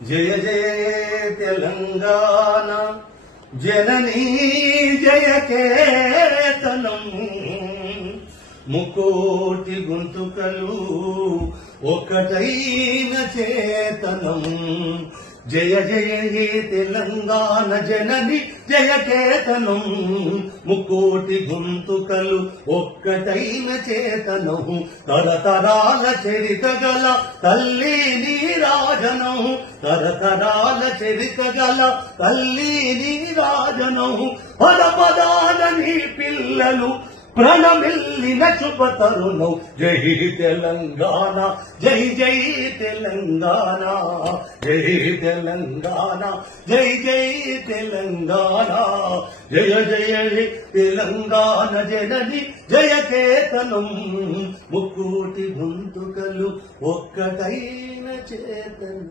జయ జయ తెలంగాణ జననీ జయ కేతనం ముకోటి గొంతుకలు ఒకటైన చేతనం జయ జయ హే తెలంగాణ జనని జయ కేతనం ముకోటి గొంతుకలు ఒక్కటైన చేతనం తరతరాల చరిత గల తల్లి నీరాజనం తరతరాల చరిత గల తల్లి నీరాజనం పద పదాల నీ పిల్లలు ప్రణమిల్లిన శుభతరుణం జై తెలంగాణ జై జై తెలంగాణ జై తెలంగాణ జై జై తెలంగాణ జయ జయ తెలంగాణ జనని జయ కేతనం ముక్కోటి గొంతుకలు ఒక్కటైన చేతనం.